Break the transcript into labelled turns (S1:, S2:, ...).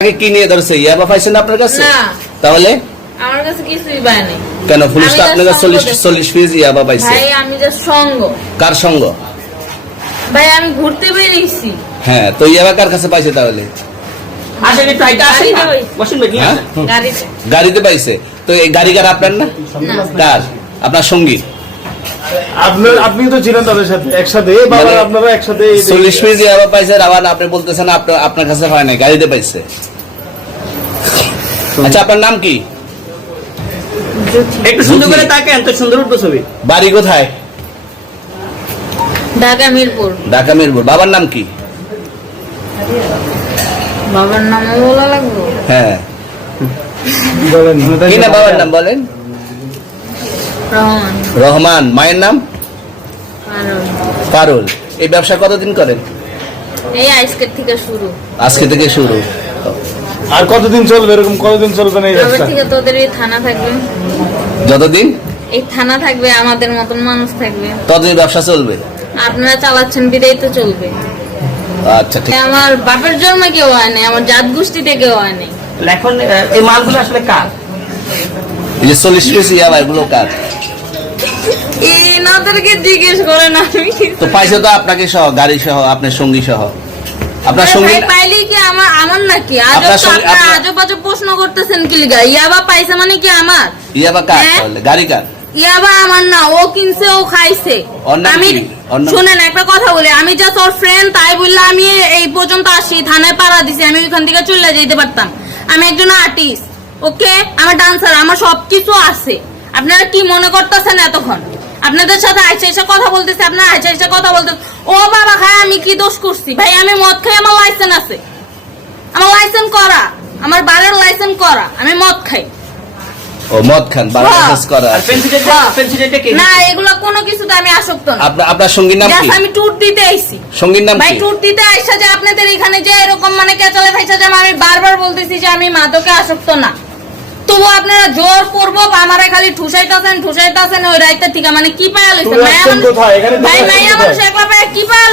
S1: আগে কি নিয়ে ধরছে? ইয়াবা পাইছেন আপনার কাছে?
S2: না।
S1: তাহলে?
S2: আমার কাছে কিছুই পায় নাই।
S1: কেন? পুলিশ তো আপনার কাছে চল্লিশ
S2: সঙ্গ দেখছি।
S1: চল্লিশ পিস ইয়াবা পাইছে।
S2: ভাই আমি যে সঙ্গ।
S1: কার সঙ্গ?
S2: ভাই আমি ঘুরতে বেরিয়েছি।
S1: হ্যাঁ তো ইয়াবা কার কাছে পাইছে তাহলে?
S3: আসেন একটু হাইটা আসেন। বসুন ভাই,
S1: হ্যাঁ?
S2: গাড়িতে।
S1: গাড়িতে পাইছে। তো এই গাড়ি কার আপনার না?
S2: না।
S1: কার? আপনার সঙ্গী?
S4: আপনি তো ছিলেন তাদের সাথে একসাথে। এই বাবা
S1: মানে
S4: আপনারা একসাথে
S1: চল্লিশ পিস ইয়াবা পাইছে আবার আপনি বলতেছেন আপনার আপনার কাছে হয় নাই গাড়িতে পাইছে। আচ্ছা আপনার নাম কি?
S3: একটু সুন্দর করে তাকেন তো সুন্দর উঠবো ছবি।
S1: বাড়ি কোথায়?
S2: ঢাকা মিরপুর।
S1: ঢাকা মিরপুর। বাবার নাম কি?
S2: বাবার নাম বলা লাগবে।
S1: হ্যাঁ।
S4: বলেন
S1: কি না বাবার নাম বলেন?
S2: রহমান।
S1: রহমান মায়ের নাম? পারুল এই ব্যবসা কতদিন করেন?
S2: এই আইসকেট থেকে শুরু।
S1: আজকে থেকে শুরু।
S4: আর কতদিন চলবে? এরকম কতদিন চলবে না এই ব্যবসা?
S2: থেকে তোদের এই থানা থাকবে।
S1: যতদিন?
S2: এই থানা থাকবে আমাদের মতন মানুষ থাকবে।
S1: ততদিন ব্যবসা চলবে?
S2: আপনারা চালাচ্ছেন বিদায় তো চলবে।
S1: আচ্ছা ঠিক।
S2: আমার বাপের জন্মে কেউ হয় নাই আমার জাত গোষ্ঠীতে কেউ হয় নাই।
S3: তাহলে এখন এই মালগুলো আসলে কার?
S1: এই যে চল্লিশ পিস ইয়াবা এগুলো কার?
S2: এনাদেরকে জিজ্ঞেস করেন আমি
S1: তো পাইছে তো আপনাকে সহ গাড়ি সহ আপনার সঙ্গী সহ। আপনার সঙ্গী
S2: পাইলি কি আমার আমার নাকি? আজব
S1: আপনার
S2: আপনারা আজব আজব প্রশ্ন করতেছেন কি লিগা? ইয়াবা পাইছে মানে কি আমার?
S1: ইয়াবা কার
S2: হ্যাঁ?
S1: গাড়ি কার?
S2: ইয়াবা আমার না ও কিনছে ও খাইছে। আমি শুনেন একটা কথা বলি। আমি জাস্ট ওর ফ্রেন্ড তাই বললে আমি এই পর্যন্ত আসি। থানায় পাড়া দিছি আমি ওইখান থেকে চলে যেতে পারতাম। আমি একজন আর্টিস্ট ওকে আমার ডান্সার আমার সবকিছু আছে। আপনারা কি মনে করতেছেন এতক্ষণ? আপনাদের সাথে আইসা এসে কথা বলতেছে আপনারা আইসা এসে কথা বলতেছে ও বাবা খায় আমি কি দোষ করছি? ভাই আমি মদ খাই আমার লাইসেন্স আছে। আমার লাইসেন্স করা। আমার বারের লাইসেন্স করা। আমি মদ খাই।
S1: ও মদ খান। বাংলাদেশ করা
S2: না এগুলো কোনো কিছুতে আমি আসক্ত না।
S1: আপনার আপনার সঙ্গীর নাম কি?
S2: আমি ট্যুর দিতে আইছি।
S1: সঙ্গীর নাম
S2: ভাই
S1: কি?
S2: ট্যুর দিতে আইসা যে আপনাদের এখানে যে এরকম মানে কেচালে ফাইসা যে আমি বারবার বলতেছি যে আমি মাদকে আসক্ত না। তবু আপনারা জোর করব আমারে খালি ঠুসাইতাছেন ঠুসাইতাছেন ওই রাইতে থেকে। মানে কি পায়া
S4: লইছে?
S2: মায়া মানুষ ভাই মায়া? মানুষ একলা পায়া কি পায়া